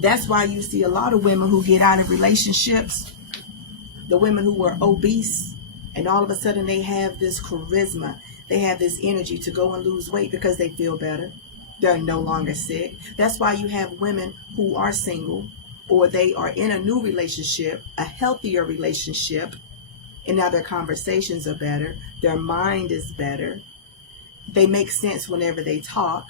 That's why you see a lot of women who get out of relationships, the women who were obese, and all of a sudden they have this charisma. They have this energy to go and lose weight because they feel better. They're no longer sick. That's why you have women who are single, or they are in a new relationship, a healthier relationship, and now their conversations are better. Their mind is better. They make sense whenever they talk.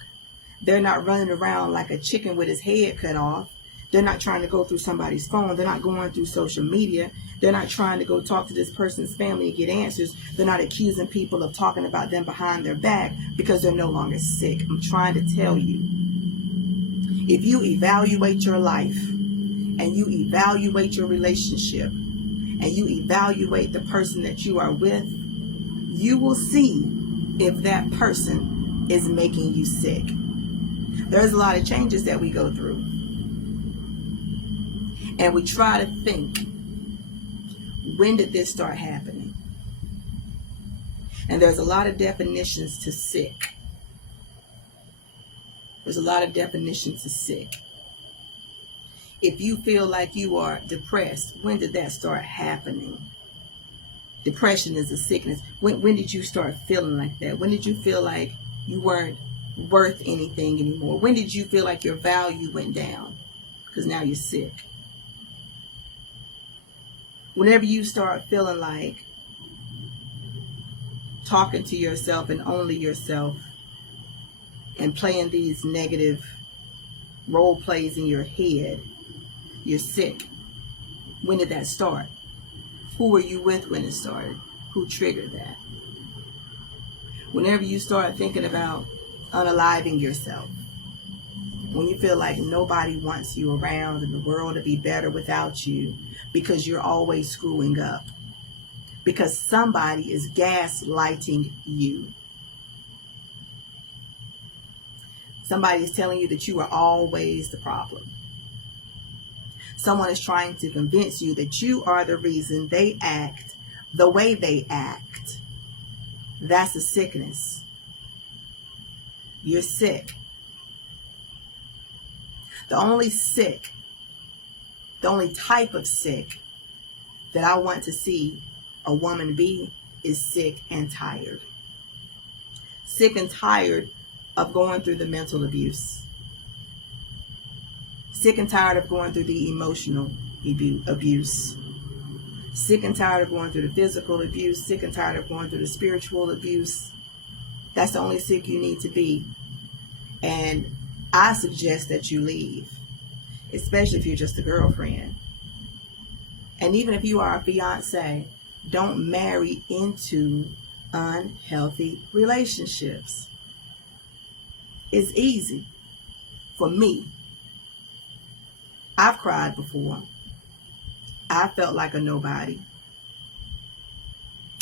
They're not running around like a chicken with his head cut off. They're not trying to go through somebody's phone. They're not going through social media. They're not trying to go talk to this person's family and get answers. They're not accusing people of talking about them behind their back because they're no longer sick. I'm trying to tell you, if you evaluate your life and you evaluate your relationship and you evaluate the person that you are with, you will see if that person is making you sick. There's a lot of changes that we go through. And we try to think, when did this start happening? And there's a lot of definitions to sick. There's a lot of definitions to sick. If you feel like you are depressed, when did that start happening? Depression is a sickness. When did you start feeling like that? When did you feel like you weren't worth anything anymore? When did you feel like your value went down? Because now you're sick. Whenever you start feeling like talking to yourself and only yourself and playing these negative role plays in your head, you're sick. When did that start? Who were you with when it started? Who triggered that? Whenever you start thinking about unaliving yourself, when you feel like nobody wants you around and the world would be better without you because you're always screwing up, because somebody is gaslighting you. Somebody is telling you that you are always the problem. Someone is trying to convince you that you are the reason they act the way they act. That's a sickness. You're sick. The only type of sick that I want to see a woman be is sick and tired. Sick and tired of going through the mental abuse. Sick and tired of going through the emotional abuse. Sick and tired of going through the physical abuse. Sick and tired of going through the spiritual abuse. That's the only sick you need to be. And I suggest that you leave, especially if you're just a girlfriend. And even if you are a fiance, don't marry into unhealthy relationships. It's easy for me. I've cried before. I felt like a nobody.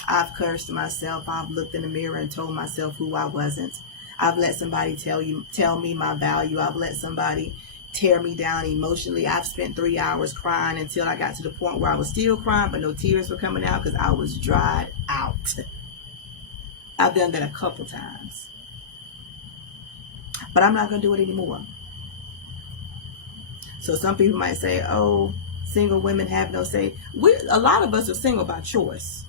I've cursed myself. I've looked in the mirror and told myself who I wasn't. I've let somebody tell me my value. I've let somebody tear me down emotionally. I've spent 3 hours crying until I got to the point where I was still crying, but no tears were coming out because I was dried out. I've done that a couple times. But I'm not going to do it anymore. So some people might say, oh, single women have no say. A lot of us are single by choice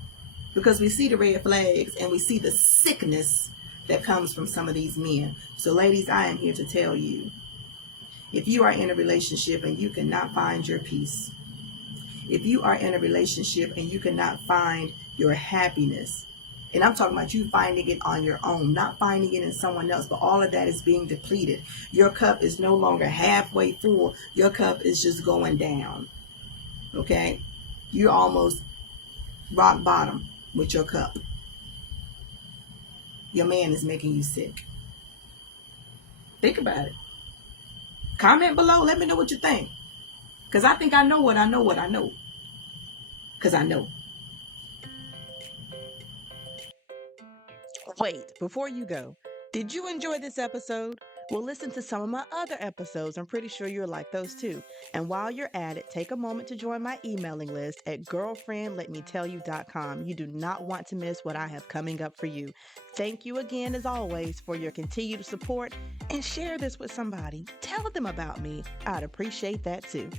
because we see the red flags and we see the sickness that comes from some of these men. So ladies, I am here to tell you, if you are in a relationship and you cannot find your peace, if you are in a relationship and you cannot find your happiness, and I'm talking about you finding it on your own, not finding it in someone else, but all of that is being depleted. Your cup is no longer halfway full. Your cup is just going down. Okay? You're almost rock bottom with your cup. Your man is making you sick. Think about it. Comment below. Let me know what you think. Because I think I know what I know what I know. Because I know. Wait, before you go, did you enjoy this episode? Well, listen to some of my other episodes. I'm pretty sure you'll like those too. And while you're at it, take a moment to join my emailing list at girlfriendletmetellyou.com. You do not want to miss what I have coming up for you. Thank you again, as always, for your continued support, and share this with somebody. Tell them about me. I'd appreciate that too.